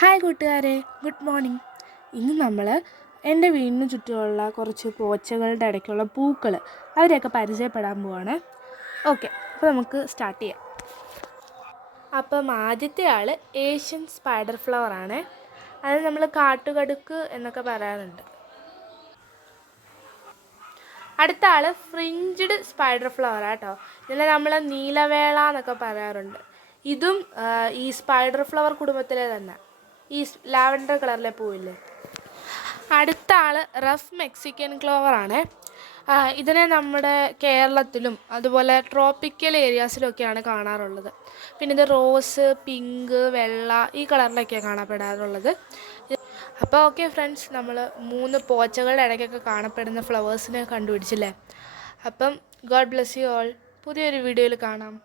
Hi കൂട്ടുകാരെ, good morning. ഇന്ന് നമ്മൾ എൻ്റെ വീടിന് ചുറ്റുമുള്ള കുറച്ച് പോച്ചകളുടെ ഇടയ്ക്കുള്ള പൂക്കൾ അവരെയൊക്കെ പരിചയപ്പെടാൻ പോവാണ്. ഓക്കെ, അപ്പോൾ നമുക്ക് സ്റ്റാർട്ട് ചെയ്യാം. അപ്പം ആദ്യത്തെ ആൾ ഏഷ്യൻ സ്പൈഡർ ഫ്ലവർ ആണ്. അത് നമ്മൾ കാട്ടുകടുക്ക് എന്നൊക്കെ പറയാറുണ്ട്. അടുത്ത ആൾ ഫ്രിഞ്ച്ഡ് സ്പൈഡർ ഫ്ലവർ ആട്ടോ. ഇതിനെ നമ്മൾ നീലവേള എന്നൊക്കെ പറയാറുണ്ട്. ഇതും ഈ സ്പൈഡർ ഫ്ലവർ കുടുംബത്തിലെ തന്നെ, ഈ ലാവൻഡർ കളറിലെ പൂവില്ലേ. അടുത്ത ആൾ റഫ് മെക്സിക്കൻ ക്ലോവർ ആണ്. ഇതിനെ നമ്മുടെ കേരളത്തിലും അതുപോലെ ട്രോപ്പിക്കൽ ഏരിയാസിലൊക്കെയാണ് കാണാറുള്ളത്. പിന്നെ ഇത് റോസ്, പിങ്ക്, വെള്ള ഈ കളറിലൊക്കെയാണ് കാണപ്പെടാറുള്ളത്. അപ്പോൾ ഓക്കെ ഫ്രണ്ട്സ്, നമ്മൾ 3 പോച്ചകളുടെ ഇടയ്ക്കൊക്കെ കാണപ്പെടുന്ന ഫ്ലവേഴ്സിനെ കണ്ടുപിടിച്ചില്ലേ. അപ്പം ഗോഡ് ബ്ലെസ് യു ഓൾ. പുതിയൊരു വീഡിയോയിൽ കാണാം.